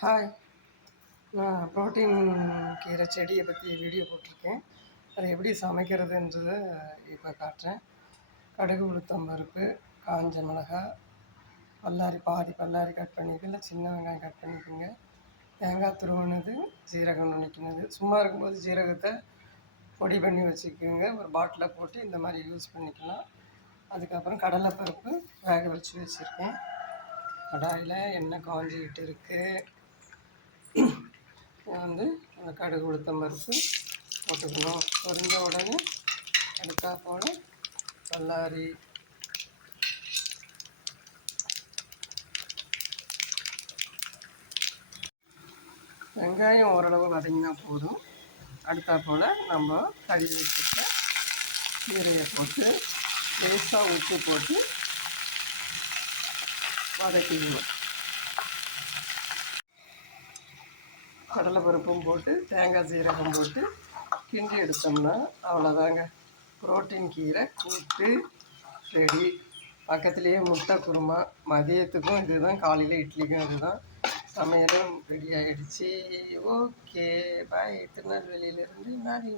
Hi நான் protein கீரை செடியை பற்றி வீடியோ போட்டிருக்கேன். அதை எப்படி சமைக்கிறதுன்றதை இப்போ காட்டுறேன். கடுகு உளுத்தம் பருப்பு காஞ்ச மிளகாய் பல்லாரி பாதி பல்லாரி கட் பண்ணிக்கல சின்ன வெங்காயம் கட் பண்ணிக்கோங்க. தேங்காய் துருவினது ஜீரகம் நினைக்கினது சும்மா இருக்கும்போது ஜீரகத்தை பொடி பண்ணி வச்சுக்கோங்க. ஒரு பாட்டிலை போட்டு இந்த மாதிரி யூஸ் பண்ணிக்கலாம். அதுக்கப்புறம் கடலைப்பருப்பு வேக வச்சு வச்சுருக்கேன். கடாயில் எண்ணெய் காஞ்சிக்கிட்டு இருக்குது வந்து அந்த கடுகு உளுத்தம் பருப்பு போட்டுக்கணும். பொரிஞ்ச உடனே அடுத்தா போல் பல்லாரி வெங்காயம் ஓரளவு வதங்கினா போதும். அடுத்தா போல் நம்ம கழுவி வச்சுட்ட கீரையை போட்டு லேசாக உப்பு போட்டு கடலை பருப்பும் போட்டு தேங்காய் சீரகம் போட்டு கிண்டி எடுத்தோம்னா அவ்வளோதாங்க. புரோட்டீன் கீரை கூட்டு ரெடி. பக்கத்துலேயே முட்டை குருமா. மதியத்துக்கும் இதுதான் காலையில் இட்லிக்கும் இதுதான். சமையலும் ரெடி ஆகிடுச்சி ஓகே பாய் திருநெல்வேலியிலேருந்து நாடி